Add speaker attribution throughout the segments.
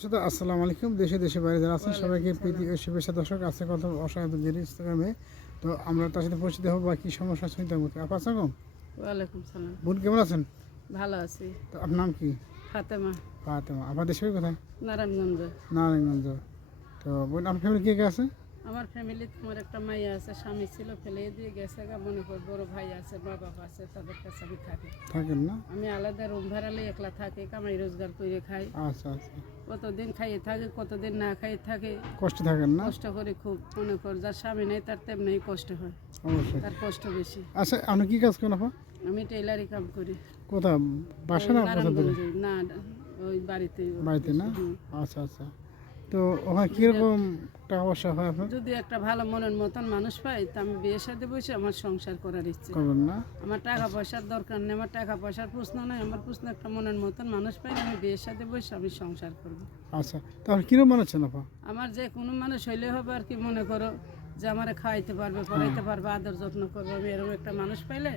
Speaker 1: শুধু আসসালামু আলাইকুম। দেশে দেশে বাইরে যারা আছেন সবাইকে প্রীতি ও শুভেচ্ছা। দর্শক আছে কথা অসহায় জেনে ইনস্টাগ্রামে। তো আমরা তার সাথে পরিচিত হব বা কী সমস্যা চিন্তা করতে আপা আসসালাম
Speaker 2: ওয়ালাইকুম সালাম।
Speaker 1: বোন কেমন আছেন?
Speaker 2: ভালো আছি।
Speaker 1: তো আপনার নাম কি?
Speaker 2: ফাতেমা।
Speaker 1: ফাতেমা। আপনার দেশের কোথায়?
Speaker 2: নারায়ণগঞ্জ।
Speaker 1: নারায়ণগঞ্জ। তো বোন আপনার ফ্যামিলি কে কে আছে?
Speaker 2: আমার ফ্যামিলিতে আমার একটা মাইয়া আছে স্বামী ছিল ফেলে দিয়ে গেছে গা মনে কর বড় ভাই আছে মা বাবা আছে তাদের কাছে আমি থাকি।
Speaker 1: থাকেন না?
Speaker 2: আমি আলাদা রুম ভাড়ালে একলা থাকি কামাই রোজগার করে খাই।
Speaker 1: আচ্ছা আচ্ছা।
Speaker 2: কতদিন খাইয়ে থাকে কতদিন না খাইয়ে থাকে
Speaker 1: কষ্ট থাকেন না?
Speaker 2: কষ্ট করে খুব মনে কর যার স্বামী নেই তার তেমনি কষ্ট হয়
Speaker 1: অবশ্যই।
Speaker 2: তার কষ্ট বেশি।
Speaker 1: আচ্ছা আপনি কি কাজ করেন আপা?
Speaker 2: আমি টেইলারি কাম করি।
Speaker 1: কোথায় বাসা না কোথা
Speaker 2: না ওই বাড়িতে
Speaker 1: বাড়িতে না? আচ্ছা আচ্ছা। তো ওখানে কীরকম টাকা হয় আপনার?
Speaker 2: যদি একটা ভালো মনের মতন মানুষ পাই তা আমি বিয়ের সাথে বসে আমার সংসার করার ইচ্ছে।
Speaker 1: করবেন না?
Speaker 2: আমার টাকা পয়সার দরকার নেই আমার টাকা পয়সার প্রশ্ন নয় আমার প্রশ্ন একটা মনের মতন মানুষ পাই আমি বিয়ের সাথে বসে আমি সংসার করব।
Speaker 1: আচ্ছা তাহলে কীরকম আপা?
Speaker 2: আমার যে কোনো মানুষ হইলে হবে আর কি মনে করো যে আমার খাওয়াইতে পারবে পড়াইতে পারবে আদর যত্ন করবে আমি এরকম একটা মানুষ পাইলে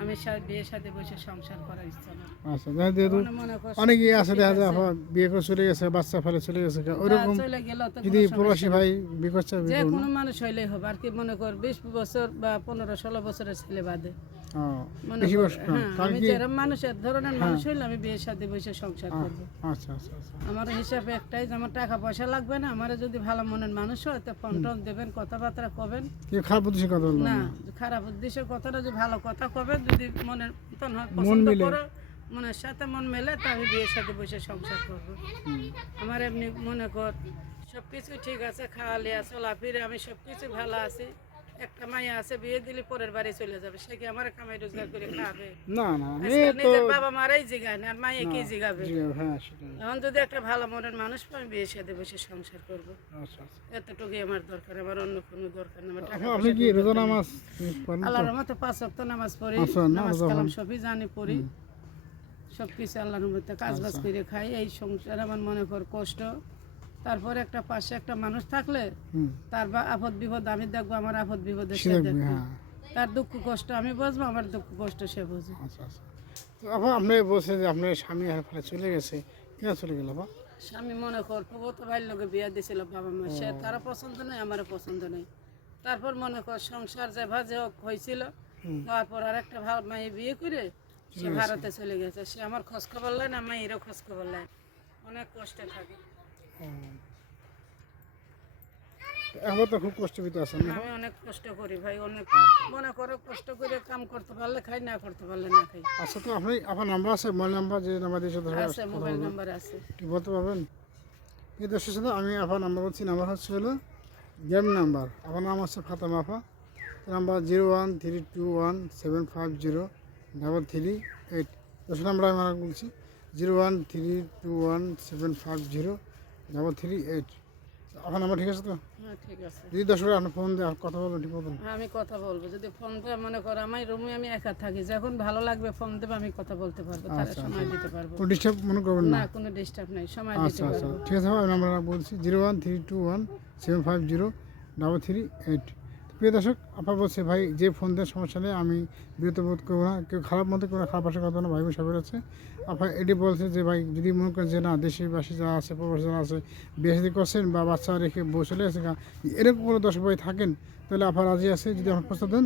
Speaker 2: আমি বিয়ের সাথে বসে সংসার করার ইচ্ছা আমার।
Speaker 1: আচ্ছা দেখা যেহেতু
Speaker 2: মনে মনে কর
Speaker 1: অনেকেই আছে দেখা যায় বিয়ে করে চলে গেছে বাচ্চা ফেলে চলে গেছে ওইরকম
Speaker 2: চলে গেল
Speaker 1: যদি প্রবাসী ভাই বিয়ে করছে
Speaker 2: যে কোনো মানুষ হইলেই হবে আর কি মনে কর বিশ বছর বা পনেরো ষোলো বছরের ছেলে বাদে।
Speaker 1: ও,
Speaker 2: মনে
Speaker 1: বেশি
Speaker 2: কর,
Speaker 1: বয়স কম।
Speaker 2: হ্যাঁ, ধরনের মানুষ হইলে আমি বিয়ের সাথে বসে সংসার করব।
Speaker 1: আচ্ছা আচ্ছা
Speaker 2: আমার হিসাবে একটাই যে আমার টাকা পয়সা লাগবে না আমার যদি ভালো মনের মানুষ হয় তো ফোন টোন দেবেন কথাবার্তা কবেন?
Speaker 1: কি খারাপ উদ্দেশ্যে কথা বলবেন?
Speaker 2: না খারাপ উদ্দেশ্যের কথাটা যে ভালো কথা কবেন যদি মনের মতন হয় পছন্দ করে মনের সাথে মন মেলে তা আমি বিয়ের সাথে বসে সংসার করব। আমার এমনি মনে কর সব কিছু ঠিক আছে খাওয়া লিয়া চলাফিরে আমি সব কিছু ভালো আছি। একটা মাইয়া আছে বিয়ে দিলে পরের বাড়ি চলে যাবে। সে কি আমার কামাই রোজগার করে খাবে?
Speaker 1: না না
Speaker 2: নিজের বাবা মারাই জিগায় না আর মাইয়া কি জিগাবে?
Speaker 1: হ্যাঁ
Speaker 2: এখন যদি একটা ভালো মনের মানুষ পাই বিয়ের সাথে বসে সংসার করব।
Speaker 1: আচ্ছা আচ্ছা।
Speaker 2: এতটুকুই আমার দরকার আমার অন্য কোনো দরকার
Speaker 1: আপনি কি রোজা নামাজ
Speaker 2: আল্লাহর মতো পাঁচ ওয়াক্ত নামাজ পড়ি
Speaker 1: আচ্ছা,
Speaker 2: নামাজ কালাম সবই জানি পড়ি। সব কিছু আল্লাহর মধ্যে কাজ বাজ করে খাই এই সংসার আমার মনে কর কষ্ট। তারপরে একটা পাশে একটা মানুষ থাকলে তার বা আপদ বিপদ আমি দেখব আমার আপদ বিপদে
Speaker 1: সে দেখবে হ্যাঁ।
Speaker 2: তার দুঃখ কষ্ট আমি বুঝব আমার দুঃখ কষ্ট সে বুঝে।
Speaker 1: আচ্ছা আচ্ছা। তো আপনি বলছেন যে আপনার স্বামী আর ফেলে চলে গেছে। কেন চলে গেল আপা?
Speaker 2: আমি মনে কর তো ভাইয়ের লোকে বিয়া দিয়েছিল বাবা মা। সে তারা পছন্দ নেই আমার পছন্দ নেই। তারপর মনে কর সংসার যে ভাজে হোক হয়েছিল তারপর আর একটা ভালো মাই বিয়ে করে সে ভারতে চলে গেছে। সে আমার খোঁজ খবর লাই না মায়েরও খোঁজ খবর লাই অনেক কষ্টে থাকে।
Speaker 1: ও। তো এখন তো খুব কষ্ট পেতে আছেন
Speaker 2: আমি অনেক কষ্ট করি ভাই অনেক মনে করো কষ্ট করে কাম করতে পারলে খাই না করতে পারলে না খাই।
Speaker 1: আচ্ছা তো আপনি আপনার নাম্বার আছে? মোবাইল নাম্বার যে নাম্বার দিয়েছে
Speaker 2: আছে মোবাইল নাম্বার আছে।
Speaker 1: একটু বলতে পারবেন? এই দর্শক সাথে আমি আপনার নাম্বার বলছি নাম্বার হচ্ছে হলো গেম নাম্বার আমার নাম হচ্ছে ফাতেমা আফা number zero one three two one seven five zero double three eight দর্শক নাম্বার আমি বলছি zero one three two one seven five zero double three eight আপনার নাম্বার ঠিক আছে তো?
Speaker 2: হ্যাঁ ঠিক আছে।
Speaker 1: যদি দর্শক আপনার ফোন দিয়ে কথা বলবেন ঠিক বলবেন?
Speaker 2: হ্যাঁ, আমি কথা বলব। যদি ফোন দিয়ে মনে করো আমার রুমে আমি একা থাকি যখন ভালো লাগবে ফোন দেবে আমি কথা বলতে পারব তার সময় দিতে পারব।
Speaker 1: কোনো ডিস্টার্ব মনে করবেন না?
Speaker 2: কোনো ডিস্টার্ব নাই সময় দিতে
Speaker 1: আচ্ছা আচ্ছা।
Speaker 2: পারব।
Speaker 1: ঠিক আছে আমি নাম্বার বলছি zero one three two one seven five zero double three eight প্রিয় দর্শক আপা বলছে ভাই যে ফোন দেওয়ার সমস্যা নেই আমি বিরত বোধ করব না। কেউ খারাপ মতো করে খারাপ আশা কথা না ভাই বোন সবাই আছে আপা এটি বলছে যে ভাই যদি মনে করেন যে না দেশবাসী যারা আছে প্রবাসী যারা আছে বিয়ে করছেন বা বাচ্চা রেখে বউ চলে গা, এরকম কোনো দর্শক ভাই থাকেন তাহলে আপা রাজি আছে? যদি আমার প্রস্তাব দেন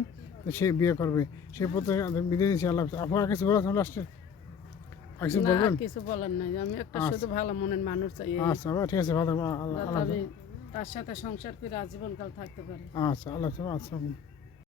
Speaker 1: সে বিয়ে করবে। সে প্রত্যেক বিদায় নিচ্ছি আল্লাহ হাফেজ। আপা আর কিছু বলা লাস্টে কিছু বলবেন?
Speaker 2: কিছু বলার নাই। আমি একটা শুধু ভালো মনের মানুষ চাই
Speaker 1: আচ্ছা ঠিক আছে ভালো আল্লাহ
Speaker 2: তার সাথে সংসার করে আজীবনকাল থাকতে পারে।
Speaker 1: আচ্ছা আল্লাহ আচ্ছা